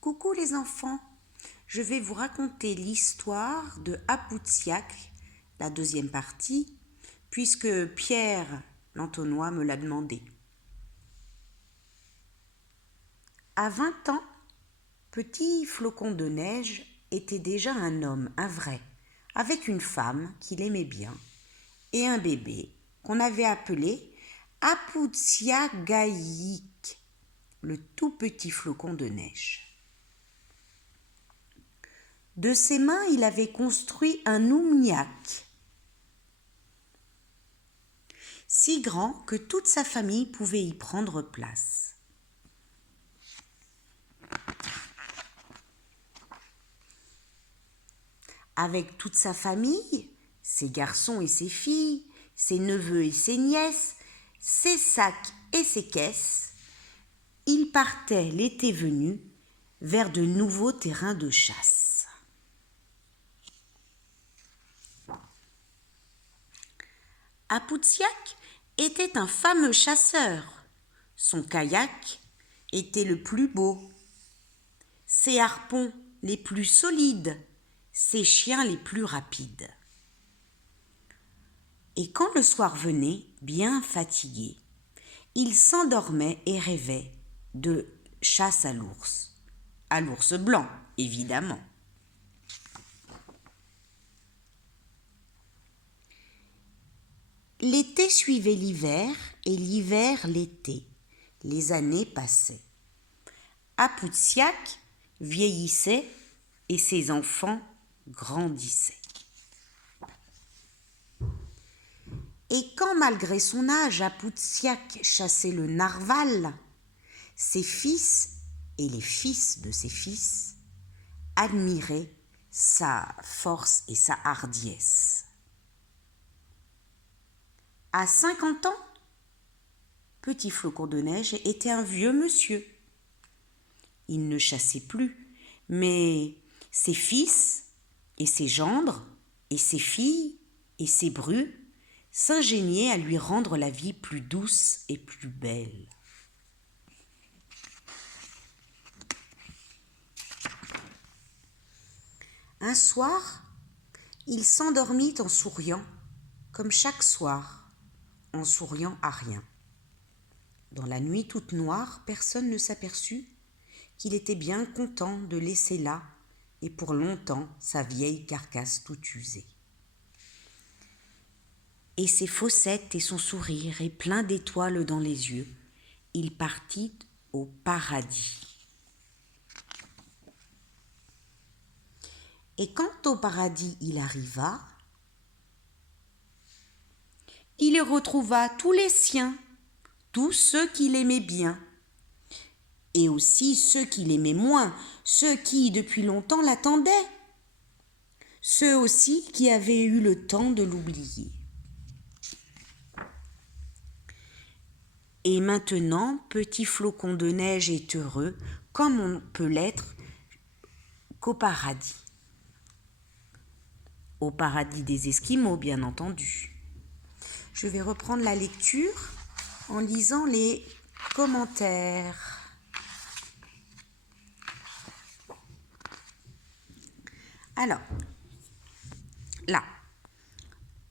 Coucou les enfants, je vais vous raconter l'histoire de Apoutsiak, la deuxième partie, puisque Pierre l'Antonois me l'a demandé. À 20 ans, Petit Flocon de Neige était déjà un homme, un vrai, avec une femme qu'il aimait bien et un bébé qu'on avait appelé Apoutsiagaïk, le tout petit flocon de neige. De ses mains, il avait construit un oumniak, si grand que toute sa famille pouvait y prendre place. Avec toute sa famille, ses garçons et ses filles, ses neveux et ses nièces, ses sacs et ses caisses, il partait l'été venu vers de nouveaux terrains de chasse. Apoutsiak était un fameux chasseur. Son kayak était le plus beau, ses harpons les plus solides, ses chiens les plus rapides. Et quand le soir venait, bien fatigué, il s'endormait et rêvait de chasse à l'ours blanc, évidemment. L'été suivait l'hiver et l'hiver l'été. Les années passaient. Apoutsiak vieillissait et ses enfants grandissaient. Et quand, malgré son âge, Apoutsiak chassait le narval, ses fils et les fils de ses fils admiraient sa force et sa hardiesse. À 50 ans, Petit Flocon de Neige était un vieux monsieur. Il ne chassait plus, mais ses fils et ses gendres et ses filles et ses brus s'ingéniaient à lui rendre la vie plus douce et plus belle. Un soir, il s'endormit en souriant, comme chaque soir, en souriant à rien. Dans la nuit toute noire, personne ne s'aperçut qu'il était bien content de laisser là, et pour longtemps, sa vieille carcasse toute usée. Et ses fossettes et son sourire, et plein d'étoiles dans les yeux, il partit au paradis. Et quand au paradis il arriva, il y retrouva tous les siens, tous ceux qu'il aimait bien, et aussi ceux qu'il aimait moins, ceux qui depuis longtemps l'attendaient, ceux aussi qui avaient eu le temps de l'oublier. Et maintenant, Petit Flocon de Neige est heureux, comme on peut l'être qu'au paradis. Au paradis des Esquimaux, bien entendu. Je vais reprendre la lecture en lisant les commentaires. Alors, là,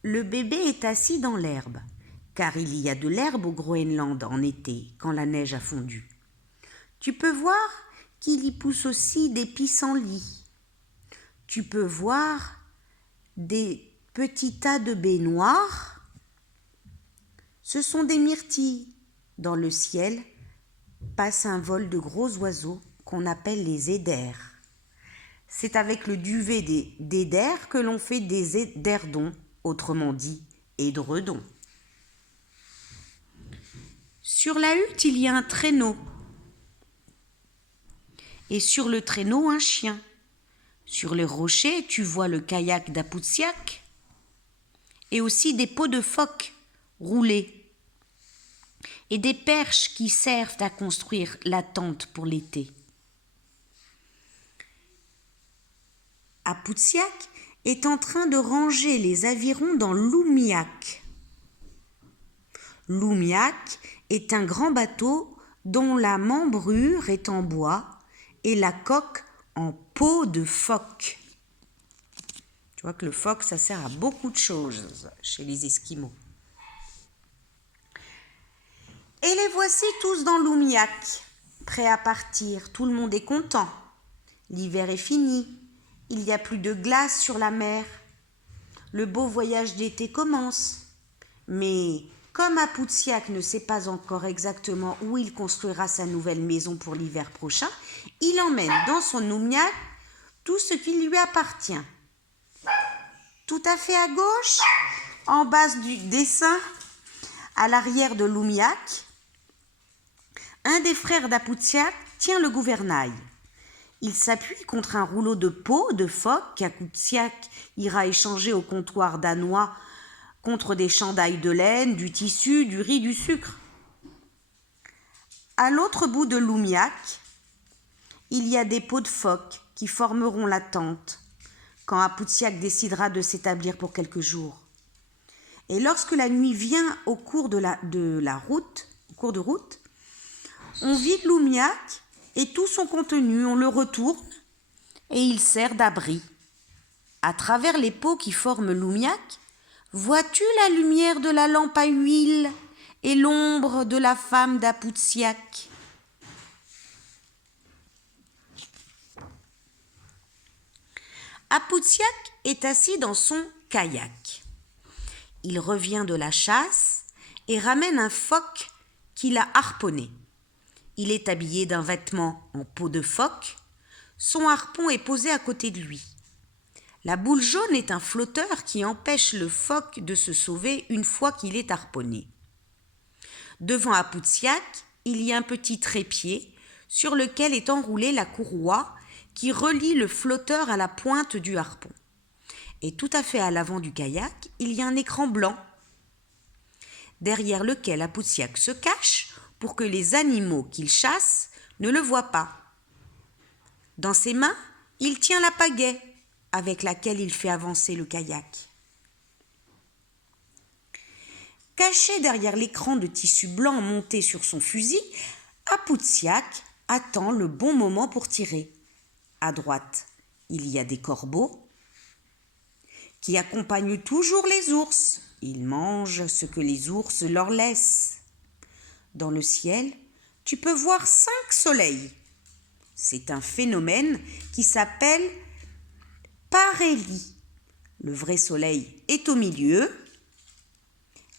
le bébé est assis dans l'herbe, car il y a de l'herbe au Groenland en été, quand la neige a fondu. Tu peux voir qu'il y pousse aussi des pissenlits. Tu peux voir des petits tas de baies noires. Ce sont des myrtilles. Dans le ciel passe un vol de gros oiseaux qu'on appelle les éders. C'est avec le duvet d'éders que l'on fait des éderdons, autrement dit édredons. Sur la hutte, il y a un traîneau. Et sur le traîneau, un chien. Sur les rochers, tu vois le kayak d'Apoutsiak et aussi des peaux de phoque roulées et des perches qui servent à construire la tente pour l'été. Apoutsiak est en train de ranger les avirons dans l'oumniak. L'oumniak est un grand bateau dont la membrure est en bois et la coque en peau de phoque. Tu vois que le phoque, ça sert à beaucoup de choses chez les Esquimaux. Et les voici tous dans l'Oumiac, prêts à partir. Tout le monde est content. L'hiver est fini. Il n'y a plus de glace sur la mer. Le beau voyage d'été commence. Mais comme Apoutsiak ne sait pas encore exactement où il construira sa nouvelle maison pour l'hiver prochain, il emmène dans son Oumiac tout ce qui lui appartient. Tout à fait à gauche, en bas du dessin, à l'arrière de l'Oumiac, un des frères d'Apoutsiak tient le gouvernail. Il s'appuie contre un rouleau de peau de phoque qu'Apoutsiak ira échanger au comptoir danois contre des chandails de laine, du tissu, du riz, du sucre. À l'autre bout de l'Oumiac, il y a des peaux de phoque qui formeront la tente quand Apoutsiak décidera de s'établir pour quelques jours. Et lorsque la nuit vient au cours de route, on vide l'Oumiac et tout son contenu, on le retourne et il sert d'abri. À travers les peaux qui forment l'Oumiac, vois-tu la lumière de la lampe à huile et l'ombre de la femme d'Apoutsiak? Apoutsiak est assis dans son kayak. Il revient de la chasse et ramène un phoque qu'il a harponné. Il est habillé d'un vêtement en peau de phoque. Son harpon est posé à côté de lui. La boule jaune est un flotteur qui empêche le phoque de se sauver une fois qu'il est harponné. Devant Apoutsiak, il y a un petit trépied sur lequel est enroulée la courroie qui relie le flotteur à la pointe du harpon. Et tout à fait à l'avant du kayak, il y a un écran blanc, derrière lequel Apoutsiak se cache pour que les animaux qu'il chasse ne le voient pas. Dans ses mains, il tient la pagaie avec laquelle il fait avancer le kayak. Caché derrière l'écran de tissu blanc monté sur son fusil, Apoutsiak attend le bon moment pour tirer. À droite, il y a des corbeaux qui accompagnent toujours les ours. Ils mangent ce que les ours leur laissent. Dans le ciel, tu peux voir 5 soleils. C'est un phénomène qui s'appelle parélie. Le vrai soleil est au milieu.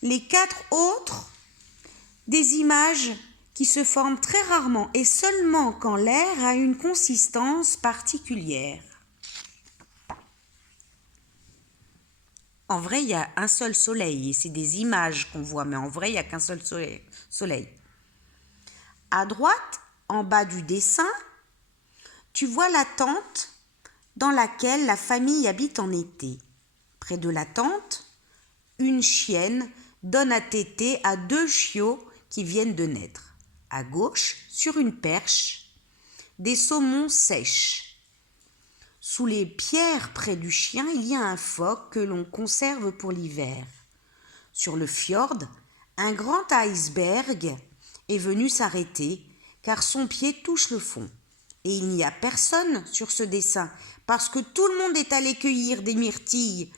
Les 4 autres, des images qui se forment très rarement et seulement quand l'air a une consistance particulière. En vrai, il y a un seul soleil et c'est des images qu'on voit, mais en vrai, il n'y a qu'un seul soleil. À droite, en bas du dessin, tu vois la tente dans laquelle la famille habite en été. Près de la tente, une chienne donne à téter à 2 chiots qui viennent de naître. À gauche, sur une perche, des saumons sèches. Sous les pierres près du chien, il y a un phoque que l'on conserve pour l'hiver. Sur le fjord, un grand iceberg est venu s'arrêter car son pied touche le fond. Et il n'y a personne sur ce dessin parce que tout le monde est allé cueillir des myrtilles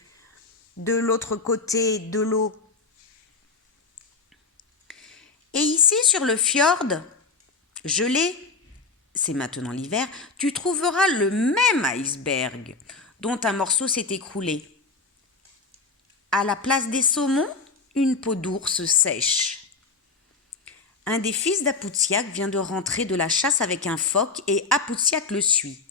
de l'autre côté de l'eau. Et ici, sur le fjord, gelé, c'est maintenant l'hiver, tu trouveras le même iceberg dont un morceau s'est écroulé. À la place des saumons, une peau d'ours sèche. Un des fils d'Apoutsiak vient de rentrer de la chasse avec un phoque et Apoutsiak le suit.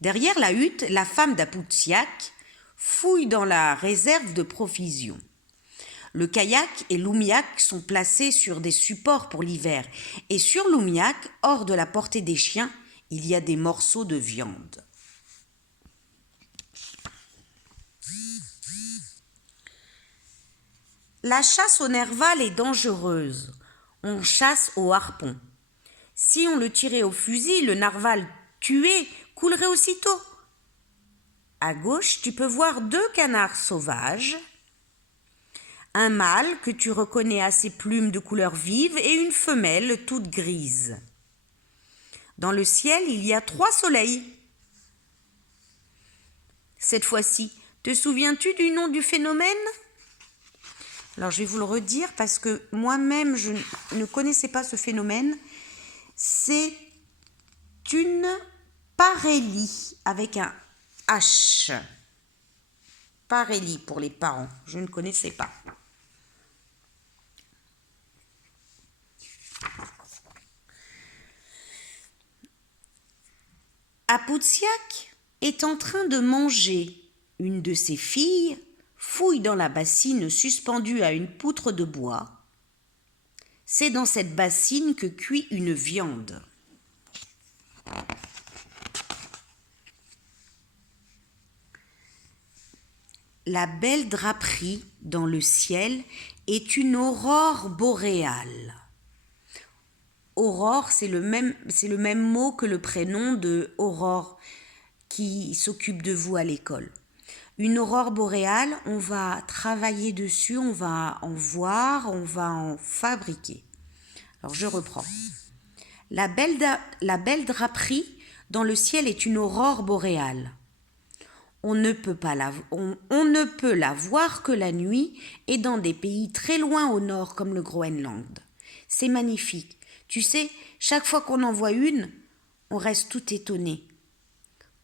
Derrière la hutte, la femme d'Apoutsiak fouille dans la réserve de provisions. Le kayak et l'Oumiac sont placés sur des supports pour l'hiver. Et sur l'Oumiac, hors de la portée des chiens, il y a des morceaux de viande. La chasse au nerval est dangereuse. On chasse au harpon. Si on le tirait au fusil, le narval tué coulerait aussitôt. À gauche, tu peux voir 2 canards sauvages, un mâle que tu reconnais à ses plumes de couleur vive et une femelle toute grise. Dans le ciel, il y a 3 soleils. Cette fois-ci, te souviens-tu du nom du phénomène? Alors, je vais vous le redire parce que moi-même, je ne connaissais pas ce phénomène. C'est une parélie avec un H. Parélie pour les parents. Je ne connaissais pas. Apoutsiak est en train de manger. Une de ses filles fouille dans la bassine suspendue à une poutre de bois. C'est dans cette bassine que cuit une viande. La belle draperie dans le ciel est une aurore boréale. Aurore, c'est le même mot que le prénom de Aurore qui s'occupe de vous à l'école. Une aurore boréale, on va travailler dessus, on va en voir, on va en fabriquer. Alors je reprends. La belle draperie dans le ciel est une aurore boréale. On ne peut la voir que la nuit et dans des pays très loin au nord comme le Groenland. C'est magnifique. Tu sais, chaque fois qu'on en voit une, on reste tout étonné.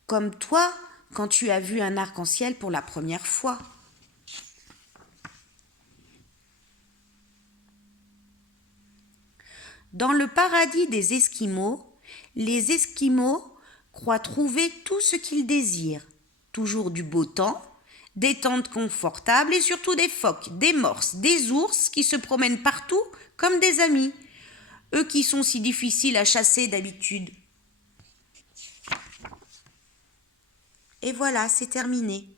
Comme toi, quand tu as vu un arc-en-ciel pour la première fois. Dans le paradis des Esquimaux, les Esquimaux croient trouver tout ce qu'ils désirent. Toujours du beau temps, des tentes confortables et surtout des phoques, des morses, des ours qui se promènent partout comme des amis. Eux qui sont si difficiles à chasser d'habitude. Et voilà, c'est terminé.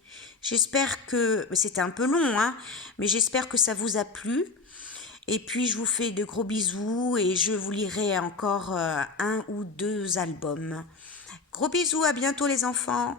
J'espère que... C'était un peu long, hein, mais j'espère que ça vous a plu. Et puis, je vous fais de gros bisous et je vous lirai encore 1 ou 2 albums. Gros bisous, à bientôt les enfants.